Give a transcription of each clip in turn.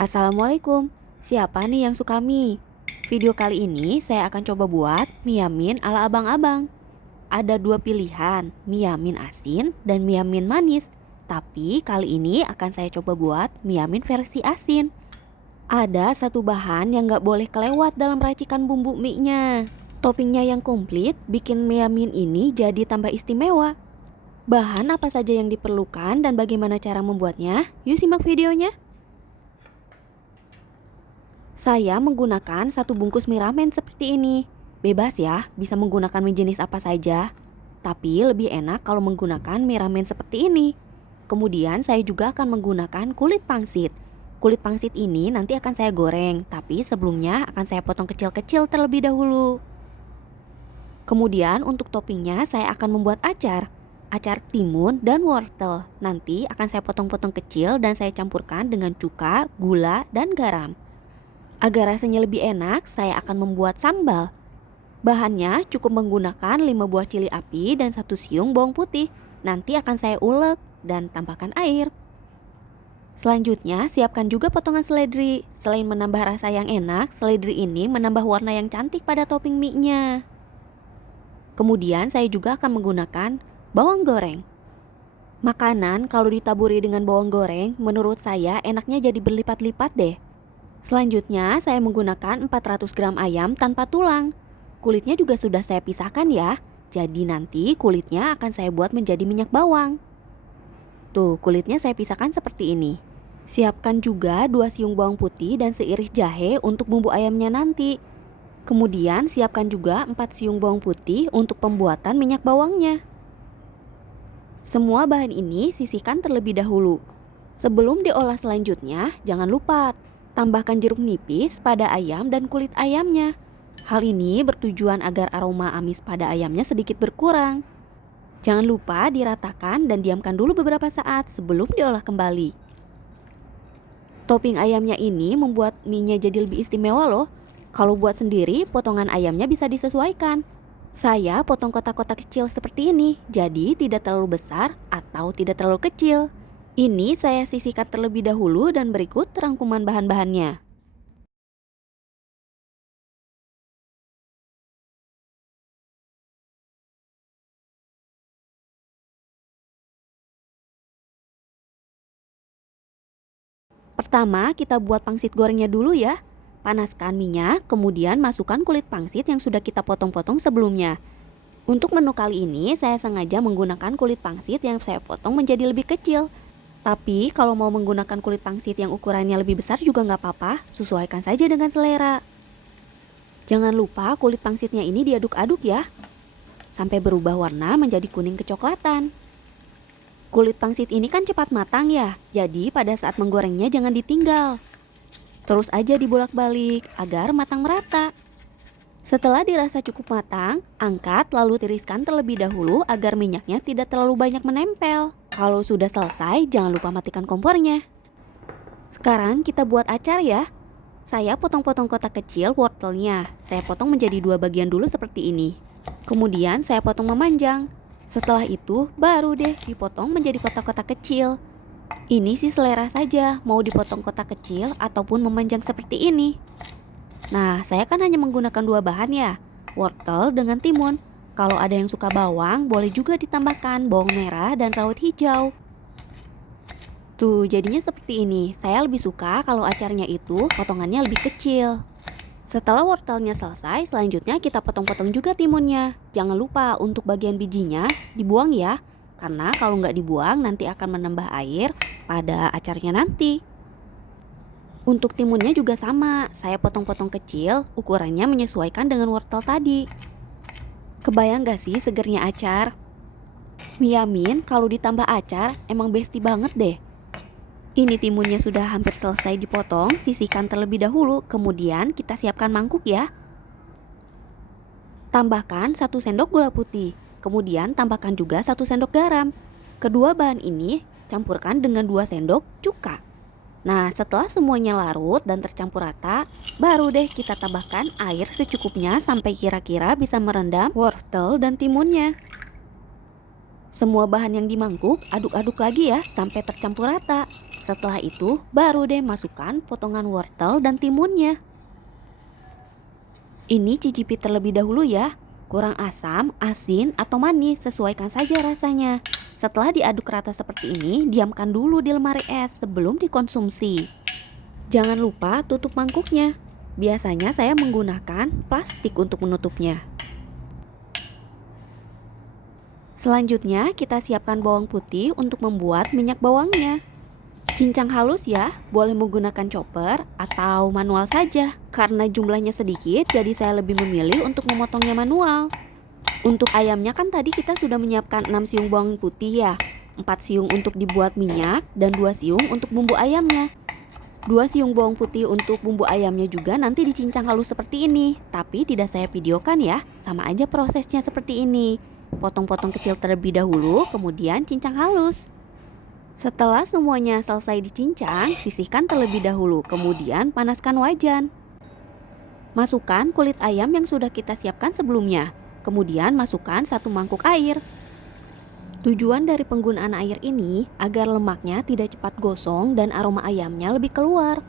Assalamualaikum, siapa nih yang suka mie? Video kali ini saya akan coba buat mie yamin ala abang-abang. Ada dua pilihan, mie yamin asin dan mie yamin manis. Tapi kali ini akan saya coba buat mie yamin versi asin. Ada satu bahan yang gak boleh kelewat dalam racikan bumbu mie-nya. Toppingnya yang komplit bikin mie yamin ini jadi tambah istimewa. Bahan apa saja yang diperlukan dan bagaimana cara membuatnya? Yuk simak videonya. Saya menggunakan satu bungkus mie ramen seperti ini. Bebas ya, bisa menggunakan mie jenis apa saja. Tapi lebih enak kalau menggunakan mie ramen seperti ini. Kemudian saya juga akan menggunakan kulit pangsit. Kulit pangsit ini nanti akan saya goreng, tapi sebelumnya akan saya potong kecil-kecil terlebih dahulu. Kemudian untuk toppingnya saya akan membuat acar. Acar timun dan wortel. Nanti akan saya potong-potong kecil dan saya campurkan dengan cuka, gula, dan garam. Agar rasanya lebih enak, saya akan membuat sambal. Bahannya cukup menggunakan 5 buah cili api dan 1 siung bawang putih. Nanti akan saya ulek dan tambahkan air. Selanjutnya, siapkan juga potongan seledri. Selain menambah rasa yang enak, seledri ini menambah warna yang cantik pada topping mie-nya. Kemudian saya juga akan menggunakan bawang goreng. Makanan kalau ditaburi dengan bawang goreng, menurut saya enaknya jadi berlipat-lipat deh. Selanjutnya saya menggunakan 400 gram ayam tanpa tulang. Kulitnya juga sudah saya pisahkan ya. Jadi nanti kulitnya akan saya buat menjadi minyak bawang. Tuh, kulitnya saya pisahkan seperti ini. Siapkan juga 2 siung bawang putih dan seiris jahe untuk bumbu ayamnya nanti. Kemudian siapkan juga 4 siung bawang putih untuk pembuatan minyak bawangnya. Semua bahan ini sisihkan terlebih dahulu. Sebelum diolah selanjutnya, jangan lupa tambahkan jeruk nipis pada ayam dan kulit ayamnya. Hal ini bertujuan agar aroma amis pada ayamnya sedikit berkurang. Jangan lupa diratakan dan diamkan dulu beberapa saat sebelum diolah kembali. Topping ayamnya ini membuat mie-nya jadi lebih istimewa loh. Kalau buat sendiri, potongan ayamnya bisa disesuaikan. Saya potong kotak-kotak kecil seperti ini, jadi tidak terlalu besar atau tidak terlalu kecil. Ini saya sisihkan terlebih dahulu dan berikut rangkuman bahan-bahannya. Pertama, kita buat pangsit gorengnya dulu ya. Panaskan minyak, kemudian masukkan kulit pangsit yang sudah kita potong-potong sebelumnya. Untuk menu kali ini, saya sengaja menggunakan kulit pangsit yang saya potong menjadi lebih kecil. Tapi kalau mau menggunakan kulit pangsit yang ukurannya lebih besar juga nggak apa-apa, sesuaikan saja dengan selera. Jangan lupa kulit pangsitnya ini diaduk-aduk ya, sampai berubah warna menjadi kuning kecoklatan. Kulit pangsit ini kan cepat matang ya, jadi pada saat menggorengnya jangan ditinggal. Terus aja dibolak-balik agar matang merata. Setelah dirasa cukup matang, angkat lalu tiriskan terlebih dahulu agar minyaknya tidak terlalu banyak menempel. Kalau sudah selesai, jangan lupa matikan kompornya. Sekarang kita buat acar ya. Saya potong-potong kotak kecil wortelnya. Saya potong menjadi 2 bagian dulu seperti ini. Kemudian saya potong memanjang. Setelah itu baru deh dipotong menjadi kotak-kotak kecil. Ini sih selera saja, mau dipotong kotak kecil ataupun memanjang seperti ini. Nah, saya kan hanya menggunakan 2 bahan ya, wortel dengan timun. Kalau ada yang suka bawang, boleh juga ditambahkan bawang merah dan rawit hijau. Tuh, jadinya seperti ini. Saya lebih suka kalau acarnya itu potongannya lebih kecil. Setelah wortelnya selesai, selanjutnya kita potong-potong juga timunnya. Jangan lupa untuk bagian bijinya dibuang ya, karena kalau nggak dibuang nanti akan menambah air pada acarnya nanti. Untuk timunnya juga sama, saya potong-potong kecil, ukurannya menyesuaikan dengan wortel tadi. Kebayang gak sih segernya acar? Mie yamin kalau ditambah acar emang besti banget deh. Ini timunnya sudah hampir selesai dipotong, sisihkan terlebih dahulu, kemudian kita siapkan mangkuk ya. Tambahkan 1 sendok gula putih, kemudian tambahkan juga 1 sendok garam. Kedua bahan ini campurkan dengan 2 sendok cuka. Nah, setelah semuanya larut dan tercampur rata, baru deh kita tambahkan air secukupnya sampai kira-kira bisa merendam wortel dan timunnya. Semua bahan yang di mangkuk aduk-aduk lagi ya sampai tercampur rata. Setelah itu, baru deh masukkan potongan wortel dan timunnya. Ini cicipi terlebih dahulu ya. Kurang asam, asin, atau manis, sesuaikan saja rasanya. Setelah diaduk rata seperti ini, diamkan dulu di lemari es sebelum dikonsumsi. Jangan lupa tutup mangkuknya. Biasanya saya menggunakan plastik untuk menutupnya. Selanjutnya, kita siapkan bawang putih untuk membuat minyak bawangnya. Cincang halus ya, boleh menggunakan chopper atau manual saja. Karena jumlahnya sedikit, jadi saya lebih memilih untuk memotongnya manual. Untuk ayamnya kan tadi kita sudah menyiapkan 6 siung bawang putih ya. 4 siung untuk dibuat minyak dan 2 siung untuk bumbu ayamnya. 2 siung bawang putih untuk bumbu ayamnya juga nanti dicincang halus seperti ini. Tapi tidak saya videokan ya, sama aja prosesnya seperti ini. Potong-potong kecil terlebih dahulu, kemudian cincang halus. Setelah semuanya selesai dicincang, sisihkan terlebih dahulu, kemudian panaskan wajan. Masukkan kulit ayam yang sudah kita siapkan sebelumnya, kemudian masukkan 1 mangkuk air. Tujuan dari penggunaan air ini agar lemaknya tidak cepat gosong dan aroma ayamnya lebih keluar.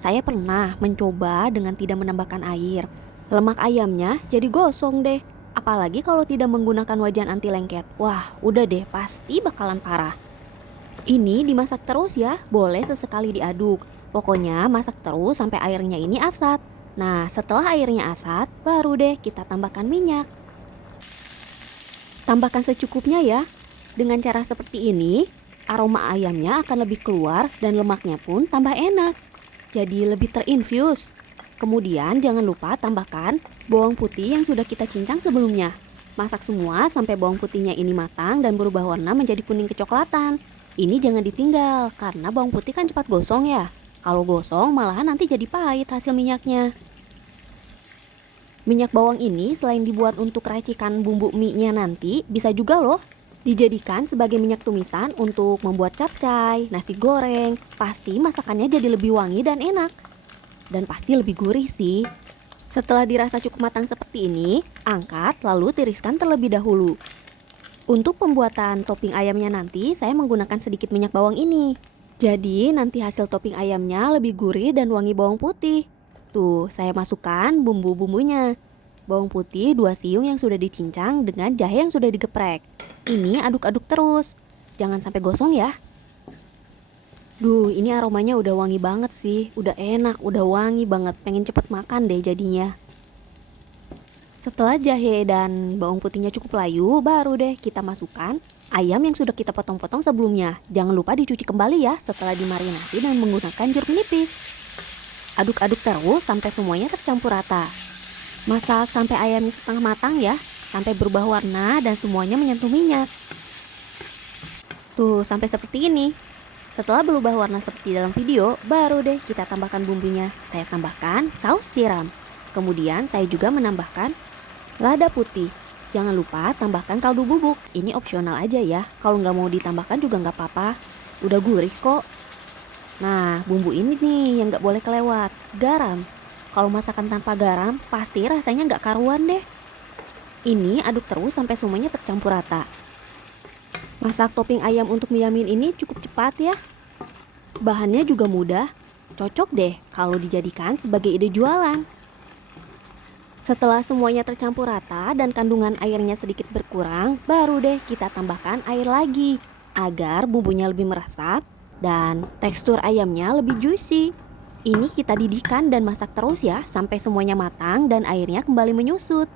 Saya pernah mencoba dengan tidak menambahkan air. Lemak ayamnya jadi gosong deh, apalagi kalau tidak menggunakan wajan anti lengket. Wah, udah deh, pasti bakalan parah. Ini dimasak terus ya, boleh sesekali diaduk. Pokoknya masak terus sampai airnya ini asat. Nah, setelah airnya asat, baru deh kita tambahkan minyak. Tambahkan secukupnya ya. Dengan cara seperti ini, aroma ayamnya akan lebih keluar dan lemaknya pun tambah enak. Jadi lebih terinfus. Kemudian jangan lupa tambahkan bawang putih yang sudah kita cincang sebelumnya. Masak semua sampai bawang putihnya ini matang dan berubah warna menjadi kuning kecoklatan. Ini jangan ditinggal karena bawang putih kan cepat gosong ya. Kalau gosong malahan nanti jadi pahit hasil minyaknya. Minyak bawang ini selain dibuat untuk racikan bumbu mie-nya nanti, bisa juga loh dijadikan sebagai minyak tumisan untuk membuat capcay, nasi goreng. Pasti masakannya jadi lebih wangi dan enak. Dan pasti lebih gurih sih. Setelah dirasa cukup matang seperti ini, angkat lalu tiriskan terlebih dahulu. Untuk pembuatan topping ayamnya nanti, saya menggunakan sedikit minyak bawang ini. Jadi nanti hasil topping ayamnya lebih gurih dan wangi bawang putih. Tuh, saya masukkan bumbu-bumbunya. Bawang putih 2 siung yang sudah dicincang dengan jahe yang sudah digeprek. Ini aduk-aduk terus. Jangan sampai gosong ya. Duh, ini aromanya udah wangi banget sih. Udah enak, udah wangi banget. Pengen cepet makan deh jadinya. Setelah jahe dan bawang putihnya cukup layu, baru deh kita masukkan ayam yang sudah kita potong-potong sebelumnya. Jangan lupa dicuci kembali ya setelah dimarinasi dan menggunakan jeruk nipis. Aduk-aduk terus sampai semuanya tercampur rata. Masak sampai ayamnya setengah matang ya, sampai berubah warna dan semuanya menyentuh minyak. Tuh, sampai seperti ini. Setelah berubah warna seperti dalam video, baru deh kita tambahkan bumbunya. Saya tambahkan saus tiram. Kemudian saya juga menambahkan lada putih. Jangan lupa tambahkan kaldu bubuk. Ini opsional aja ya. Kalau nggak mau ditambahkan juga nggak apa-apa. Udah gurih kok. Nah, bumbu ini nih yang nggak boleh kelewat. Garam. Kalau masakan tanpa garam, pasti rasanya nggak karuan deh. Ini aduk terus sampai semuanya tercampur rata. Masak topping ayam untuk mie yamin ini cukup cepat ya. Bahannya juga mudah. Cocok deh kalau dijadikan sebagai ide jualan. Setelah semuanya tercampur rata dan kandungan airnya sedikit berkurang, baru deh kita tambahkan air lagi agar bumbunya lebih meresap dan tekstur ayamnya lebih juicy. Ini kita didihkan dan masak terus ya sampai semuanya matang dan airnya kembali menyusut.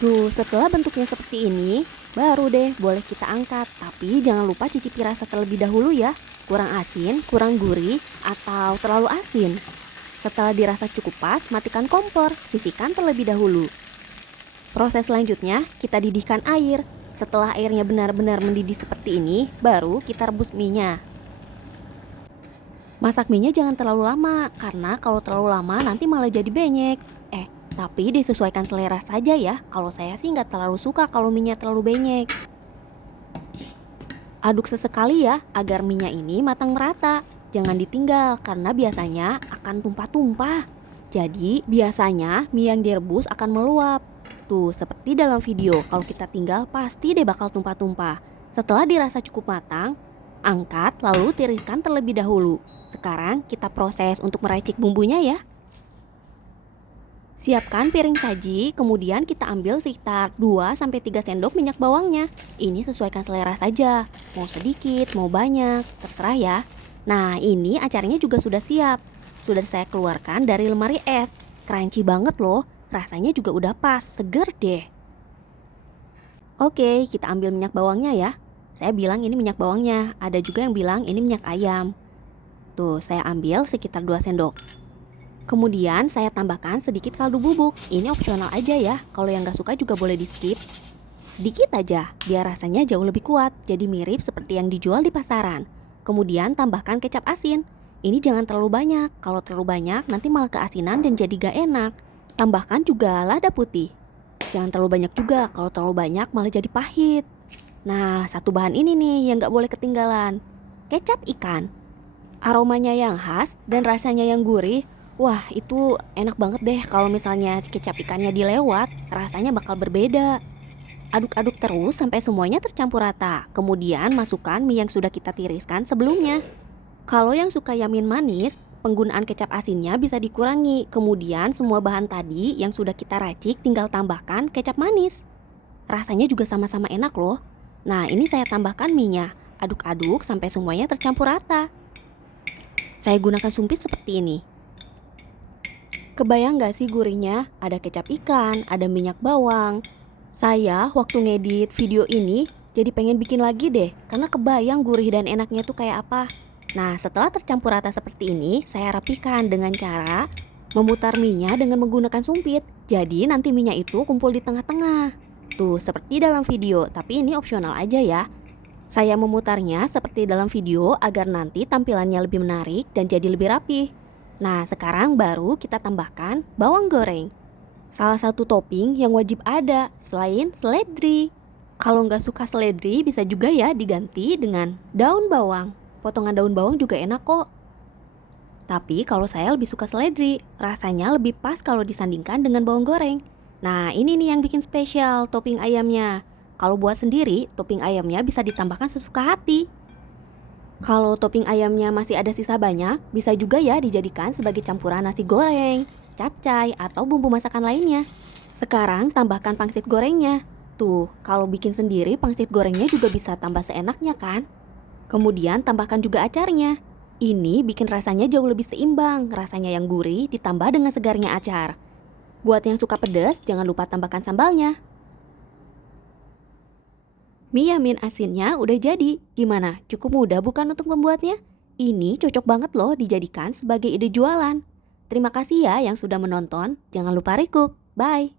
Tuh, setelah bentuknya seperti ini, baru deh boleh kita angkat. Tapi jangan lupa cicipi rasa terlebih dahulu ya. Kurang asin, kurang gurih, atau terlalu asin. Setelah dirasa cukup pas, matikan kompor, sisihkan terlebih dahulu. Proses selanjutnya, kita didihkan air. Setelah airnya benar-benar mendidih seperti ini, baru kita rebus mie-nya. Masak mie-nya jangan terlalu lama, karena kalau terlalu lama nanti malah jadi benyek. Tapi disesuaikan selera saja ya. Kalau saya sih nggak terlalu suka kalau mie-nya terlalu benyek. Aduk sesekali ya, agar mie-nya ini matang merata. Jangan ditinggal karena biasanya akan tumpah-tumpah. Jadi biasanya mie yang direbus akan meluap. Tuh, seperti dalam video, kalau kita tinggal pasti deh bakal tumpah-tumpah. Setelah dirasa cukup matang, Angkat lalu tiriskan terlebih dahulu. Sekarang kita proses untuk meracik bumbunya ya. Siapkan piring saji, kemudian kita ambil sekitar 2-3 sendok minyak bawangnya. Ini sesuaikan selera saja, mau sedikit, mau banyak, terserah ya. Nah ini acaranya juga sudah siap. Sudah saya keluarkan dari lemari es. Crunchy banget loh, rasanya juga udah pas, seger deh. Oke, kita ambil minyak bawangnya ya. Saya bilang ini minyak bawangnya, ada juga yang bilang ini minyak ayam. Tuh, saya ambil sekitar 2 sendok. Kemudian saya tambahkan sedikit kaldu bubuk. Ini opsional aja ya, kalau yang gak suka juga boleh di skip. Sedikit aja, biar rasanya jauh lebih kuat, jadi mirip seperti yang dijual di pasaran. Kemudian tambahkan kecap asin. Ini jangan terlalu banyak, kalau terlalu banyak nanti malah keasinan dan jadi gak enak. Tambahkan juga lada putih. Jangan terlalu banyak juga, kalau terlalu banyak malah jadi pahit. Nah, satu bahan ini nih yang gak boleh ketinggalan. Kecap ikan. Aromanya yang khas dan rasanya yang gurih. Wah, itu enak banget deh kalau misalnya kecap ikannya dilewat, rasanya bakal berbeda. Aduk-aduk terus sampai semuanya tercampur rata. Kemudian masukkan mie yang sudah kita tiriskan sebelumnya. Kalau yang suka yamin manis, penggunaan kecap asinnya bisa dikurangi. Kemudian semua bahan tadi yang sudah kita racik tinggal tambahkan kecap manis. Rasanya juga sama-sama enak loh. Nah, ini saya tambahkan mie-nya. Aduk-aduk sampai semuanya tercampur rata. Saya gunakan sumpit seperti ini. Kebayang gak sih gurihnya? Ada kecap ikan, ada minyak bawang. Saya waktu ngedit video ini jadi pengen bikin lagi deh, karena kebayang gurih dan enaknya tuh kayak apa. Nah, setelah tercampur rata seperti ini, saya rapikan dengan cara memutar mie-nya dengan menggunakan sumpit. Jadi nanti mie-nya itu kumpul di tengah-tengah. Tuh, seperti dalam video, tapi ini opsional aja ya. Saya memutarnya seperti dalam video agar nanti tampilannya lebih menarik dan jadi lebih rapi. Nah, sekarang baru kita tambahkan bawang goreng. Salah satu topping yang wajib ada selain seledri. Kalau nggak suka seledri bisa juga ya diganti dengan daun bawang. Potongan daun bawang juga enak kok. Tapi kalau saya lebih suka seledri, rasanya lebih pas kalau disandingkan dengan bawang goreng. Nah, ini nih yang bikin spesial topping ayamnya. Kalau buat sendiri, topping ayamnya bisa ditambahkan sesuka hati. Kalau topping ayamnya masih ada sisa banyak, bisa juga ya dijadikan sebagai campuran nasi goreng, capcay, atau bumbu masakan lainnya. Sekarang tambahkan pangsit gorengnya. Tuh, kalau bikin sendiri pangsit gorengnya juga bisa tambah seenaknya kan? Kemudian tambahkan juga acarnya. Ini bikin rasanya jauh lebih seimbang, rasanya yang gurih ditambah dengan segarnya acar. Buat yang suka pedas, jangan lupa tambahkan sambalnya. Mie yamin asinnya udah jadi. Gimana? Cukup mudah bukan untuk membuatnya? Ini cocok banget loh dijadikan sebagai ide jualan. Terima kasih ya yang sudah menonton. Jangan lupa recook. Bye.